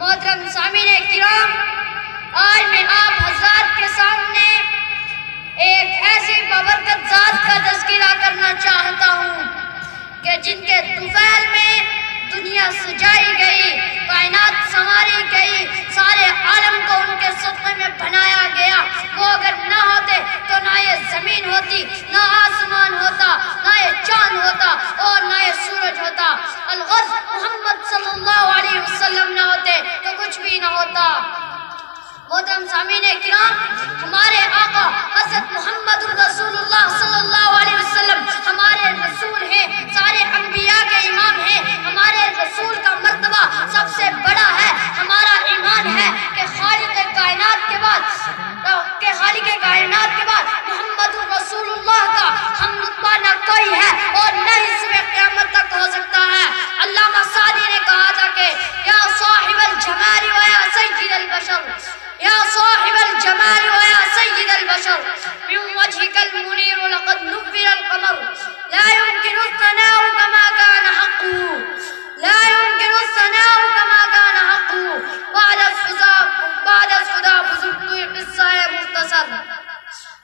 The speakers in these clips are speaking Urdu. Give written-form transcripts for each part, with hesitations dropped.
محترم سامعین کرام، آج میں آپ حضرات کے سامنے ایک ایسی بابرکت ذات کا تذکرہ کرنا چاہتا ہوں کہ جن کے طفیل میں دنیا سجائی گئی، کائنات سنواری گئی، سارے عالم کو ان کے صدقے میں بنایا گیا۔ وہ اگر نہ ہوتے تو نہ یہ زمین ہوتی، نہ آسمان ہوتا، نہ یہ چاند ہوتا اور نہ یہ سورج ہوتا۔ الغرض محمد صلی اللہ علیہ وسلم نہ ہوتے تو کچھ بھی نہ ہوتا۔ محترم سامعین کرام، ہمارے آقا حضرت محمد رسول اللہ صلی اللہ علیہ وسلم ہمارے رسول ہیں، سارے انبیاء کے امام ہیں۔ ہمارے رسول کا مرتبہ سب سے بڑا ہے۔ ہمارا ایمان ہے کہ خالق کائنات کے بعد محمد رسول اللہ کا ہم رتبہ نہ کوئی ہے اور نہ ہی صبح قیامت تک ہو سکتا ہے۔ علامہ سعدی نے کہا تھا کہ یا صاحب الجمال و یا سید البشر، یا صاحب الجمال و یا سید البشر، من وجهك المنیر لقد نور القمر، لا يمكن الثناء كما كان حقه، لا يمكن الثناء كما كان حقه، بعد الخدا بزرگ قصہ مختصر۔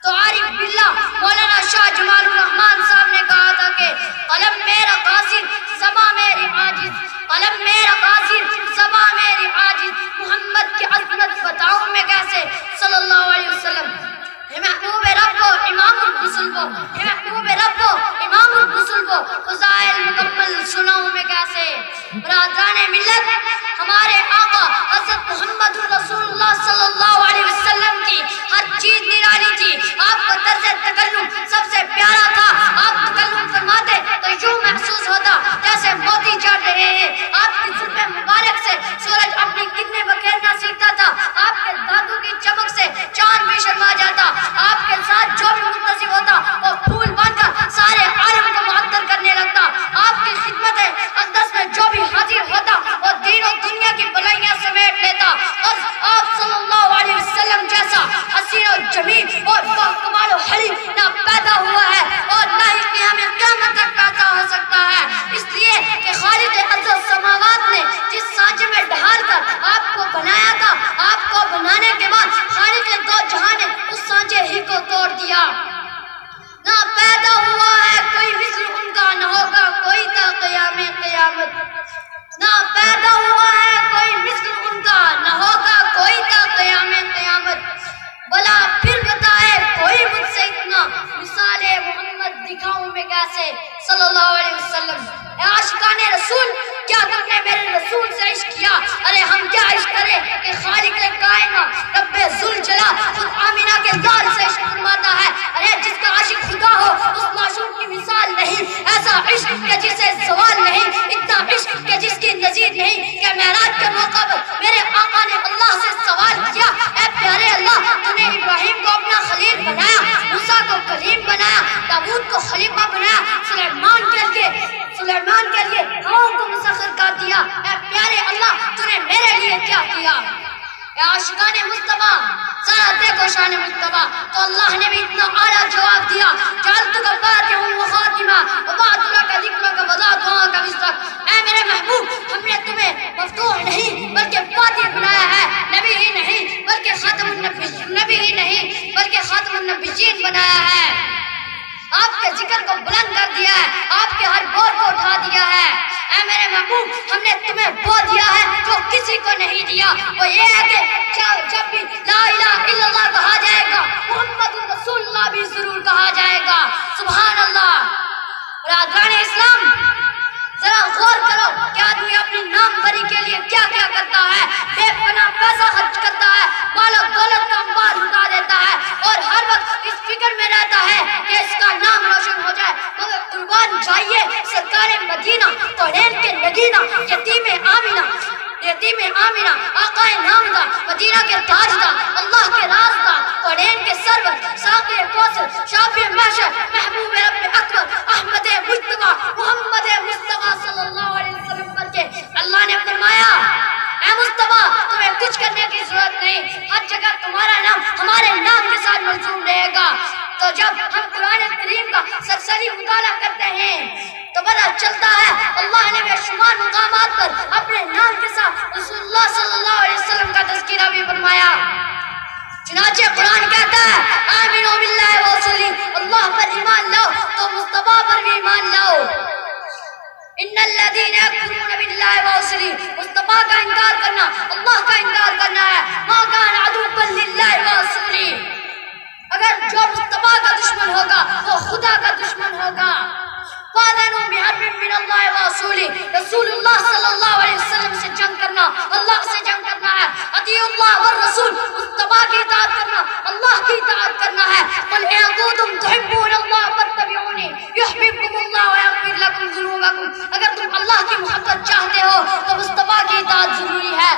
تو عارف باللہ مولانا شاہ جمال الرحمن صاحب نے کہا تھا کہ قلم میرا قاصر زباں میری عاجز، قلم میرا قاصر زباں میری عاجز، محمد کی عظمت بتاؤں میں کیسے صلی اللہ علیہ وسلم۔ محبوب رب و امام الرسل کو، محبوب رب و امام الرسل کو فضائل مکمل سناؤں میں کیسے۔ برادران ملت، ہمارے آقا حضرت محمد رسول اللہ صلی اللہ علیہ وسلم کی ہر چیز نرالی تھی۔ آپ کا طرز تکلم سب سے پیارا تھا۔ آپ تکلم فرماتے تو یوں محسوس ہوتا جیسے موتی چڑھ رہے ہیں۔ آپ کی زلف مبارک سے سورج اپنی کرنیں بکھیرنا سیکھتا تھا۔ آپ کے دانتوں کی چمک سے چاند بھی شرما جاتا۔ آپ کے ساتھ جو بھی متصف ہوتا وہ پھول بن کر سارے عالم کو معطر کرنے لگتا۔ آپ کی خدمت اقدس میں جو بھی حاضر ہوتا وہ دین و دنیا کی بلائیاں سمیٹ لیتا۔ اور آپ صلی اللہ علیہ وسلم جیسا حسین و جمیل اور باکمال و حلیم نہ پیدا ہوا ہے اور نہ ہی قیامت تک پیدا ہو سکتا ہے۔ اس لیے کہ خالق ارض و سماوات نے جس سانچے میں ڈھال کر آپ کو بنایا تھا، آپ کو بنانے کے بعد خالق دو جہاں نے اس سانچے ہی کو توڑ دیا۔ نہ پیدا ہوا ہے کوئی مثل ان کا، نہ ہوگا کوئی تا قیام قیامت۔ نہ پیدا ہوا ہے کوئی مثل ان کا، نہ ہوگا کوئی تا قیام قیامت۔ بلا پھر بتائے کوئی مجھ سے اتنا، مثال محمد دکھاؤں میں کیسے صلی اللہ علیہ وسلم۔ اے عاشقان رسول، کیا تم نے میرے رسول سے عشق کیا؟ ارے ہم کیا عشق کریں کہ خالق کائنات رب ذوالجلال خود آمینہ کے لال سے عشق فرماتا ہے۔ ارے جس کا عاشق خدا ہو اس معشوق کی مثال نہیں، ایسا عشق کہ جسے زوال نہیں، اتنا عشق کہ جس کی نظیر نہیں۔ کہ معراج کے موقع پر میرے آقا نے اللہ سے سوال کیا، اے پیارے اللہ، تو نے ابراہیم کو اپنا خلیل بنایا، موسیٰ کو کلیم بنایا، داؤد کو خلیفہ بنایا، سلیمان کے لیے ہواؤں کو مسخر کر دیا، اے پیارے اللہ تو نے میرے لیے کیا کیا؟ اے عاشقان مصطفیٰ، ذرا دیکھو شان مصطفیٰ، تو اللہ نے بھی اتنا اعلیٰ جواب دیا، جعلتک فاتحا و خاتما ووضعت لک ذکرک ووضعت عنک وزرک۔ اے میرے محبوب، ہم نے تمہیں مفتوح نہیں بلکہ فاتح بنایا ہے، نبی ہی نہیں بلکہ خاتم النبیین بنایا ہے۔ آپ کے ذکر کو بلند کر دیا ہے، آپ کے ہر بول کو اٹھا دیا ہے۔ اے میرے محبوب، ہم نے تمہیں وہ دیا ہے جو کسی کو نہیں دیا، وہ یہ ہے کہ جب بھی لا الہ الا اللہ کہا جائے گا، محمد رسول اللہ بھی ضرور کہا جائے گا۔ سبحان اللہ۔ برادران اسلام، ذرا غور کرو کہ آدمی اپنی نام بری کے لیے کیا کیا کرتا ہے، بے پناہ پیسہ خرچ کرتا ہے، مال و دولت کا انبار اٹھا دیتا ہے اور ہر وقت اس فکر میں رہتا ہے کہ اس کا نام روشن ہو جائے۔ مگر قربان جائیے سرکار مدینہ، کونین کے نگینہ، یتیم آمینہ، آقا نامدہ، مدینہ کے تاجدہ، اللہ کے رازدہ، کونین کے سرور، ساقی کوثر، شافع محشر، محبوب رب اکبر، احمد مجتبی، محمد مصطفیٰ صلی اللہ علیہ وسلم پر کے اللہ نے فرمایا، اے مصطفیٰ تمہیں کچھ کرنے کی ضرورت نہیں، ہر جگہ تمہارا نام ہمارے نام کے ساتھ منظوم رہے گا۔ تو جب ہم قرآن کریم کا سرسری مطالعہ کرتے ہیں تو پتہ چلتا ہے اللہ نے بے شمار مقامات پر پر اپنے نام کے ساتھ رسول اللہ صلی اللہ علیہ وسلم کا تذکرہ بھی فرمایا۔ چنانچہ قرآن کہتا ہے آمنوا باللہ و رسولہ، اللہ پر ایمان لاؤ تو مصطفیٰ پر بھی ایمان لاؤ۔ ان الذین یکفرون باللہ و رسولہ، مصطفیٰ کا انکار کرنا اللہ کا انکار کرنا ہے۔ ما کان عدوا للہ و رسولہ، اگر جو مصطفیٰ کا دشمن ہوگا وہ خدا کا دشمن ہوگا۔ وَأَذَنُوا بِحَرْبٍ مِّنَ اللَّهِ وَرَسُولِهِ، رسول اللہ صلی اللہ علیہ وسلم سے جنگ کرنا اللہ سے جنگ کرنا ہے۔ اطیعوا اللہ والرسول، مصطفیٰ کی اطاعت کرنا اللہ کی اطاعت کرنا ہے۔ قُلْ إِن كُنتُمْ تُحِبُّونَ اللَّهَ فَاتَّبِعُونِي يُحْبِبْكُمُ اللَّهُ وَيَغْفِرْ لَكُمْ ذُنُوبَكُمْ، اگر تم اللہ کی محبت چاہتے ہو تو مصطفیٰ کی اطاعت ضروری ہے۔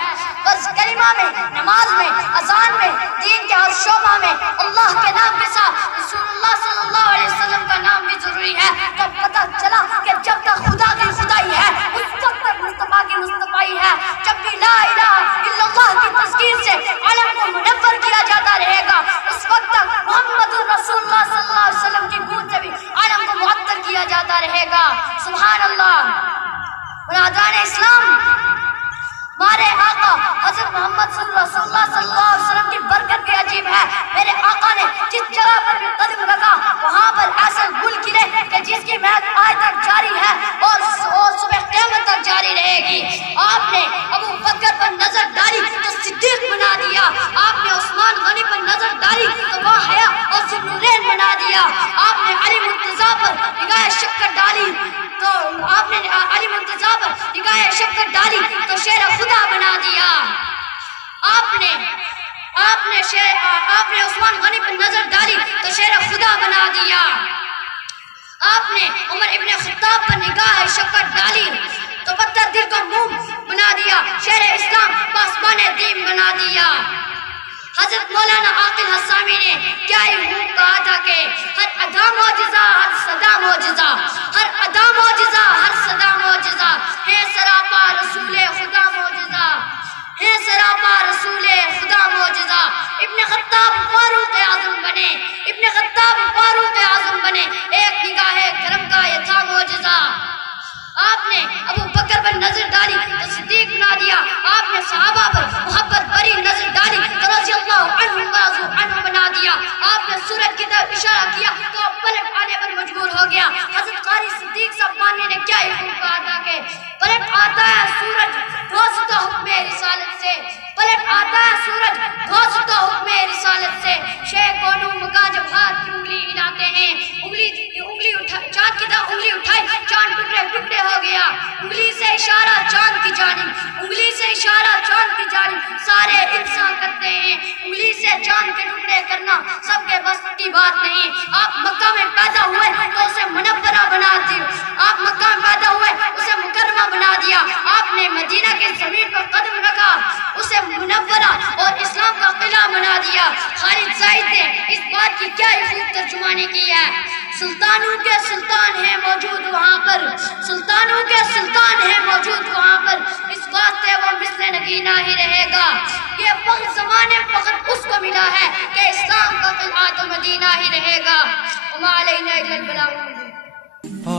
بس کلمہ میں، نماز میں، اذان میں، دین کے ہر شعبہ میں اللہ کے نام کے ساتھ رسول اللہ صلی اللہ علیہ وسلم کا نام بھی ضروری ہے۔ تو پتہ چلا کہ جب تک خدا کی خدائی ہے اس وقت تک مصطفیٰ کی مصطفیٰ ہے۔ جب بھی لا الہ الا اللہ کی تذکیر سے عالم کو منور کیا جاتا رہے گا اس وقت تک محمد رسول اللہ صلی اللہ علیہ وسلم کی گونج سے بھی عالم کو معطر کیا جاتا رہے گا۔ سبحان اللہ۔ برادران اسلام، ہمارے آقا حضرت محمد صلی اللہ علیہ وسلم کی برکت بھی عجیب ہے۔ میرے آقا نے جس جگہ پر بھی قدم رکھا وہاں پر ایسا گل کھلے کہ جس کی مہک آج تک جاری ہے اور صبح قیامت تک جاری رہے گی۔ آپ نے ابو بکر پر نظر ڈالی تو صدیق بنا دیا، آپ نے عثمان غنی پر نظر ڈالی تو وہ حیا اور ذوالنورین بنا دیا، آپ نے علی مرتضیٰ پر نگاہ شفقت ڈالی تو آپ نے علی مرتضیٰ پر نگاہ شفقت ڈالی تو شیر خدا بنا دیا، آپ نے عثمان غنی پر نظر ڈالی تو شیر خدا بنا دیا، آپ نے عمر ابن خطاب پر نگاہ شفقت ڈالی تو پتھر دل کو موم بنا دیا، شیر اسلام پاسبان دین بنا دیا۔ حضرت مولانا عاقل حسامی نے کیا ہی خوب کہا تھا کہ ہر ادا معجزہ ہر صدا معجزہ، ہر ادا معجزہ ہر صدا معجزہ، ہے سراپا رسول خدا معجزہ، ہے سراپا رسول خدا معجزہ۔ ابن خطاب فاروق اعظم بنے، ابن خطاب فاروق اعظم بنے، ایک نگاہ کرم کا یہ تھا معجزہ۔ آپ نے ابو بکر پر نظر ڈالی تو صدیق بنا دیا، آپ نے صحابہ پر محبت بری نظر ڈالی تو رضی اللہ عنہم ورضوا عنہ بنا دیا، آپ نے سورج کی طرف اشارہ کیا تو پلٹ آنے پر مجبور ہو گیا۔ حضرت قاری صدیق صاحب بانی نے کیا ہی خوب کہا تھا کہ پلٹ آتا ہے سورج روز تو حکم رسالت سے، پلٹ آتا ہے سورج روز تو حکم رسالت سے، شیخ گونو مکا جب ہاتھ کی انگلی ہلاتے ہیں، انگلی اٹھائی چاند کی طرف انگلی اٹھائی چاند ٹکڑے ٹکڑے ہو گیا، انگلی سے اشارہ چاند کی جانب، انگلی سے اشارہ چاند کی جانب، سارے انسان کرتے ہیں، انگلی سے چاند کے ٹکڑے کرنا سب کے بس کی بات نہیں۔ آپ مکہ میں پیدا ہوئے تو اسے منورہ بنا دیا، آپ مکہ میں پیدا ہوئے اسے مکرمہ بنا دیا، آپ نے مدینہ کے زمین پر قدم رکھا اسے منورہ اور اسلام کا قلعہ بنا دیا۔ خالد زاہد نے اس بات کی کیا ہی خوب ترجمانی کی ہے، سلطانوں کے سلطان ہیں موجود وہاں پر، سلطانوں کے سلطان ہیں موجود وہاں پر، اس واسطے وہ مثل نگینہ ہی رہے گا۔ یہ فخر زمانے فخر اس کو ملا ہے کہ اسلام کا قلعہ تو مدینہ ہی رہے گا۔ وما علینا الا البلاغ المبین۔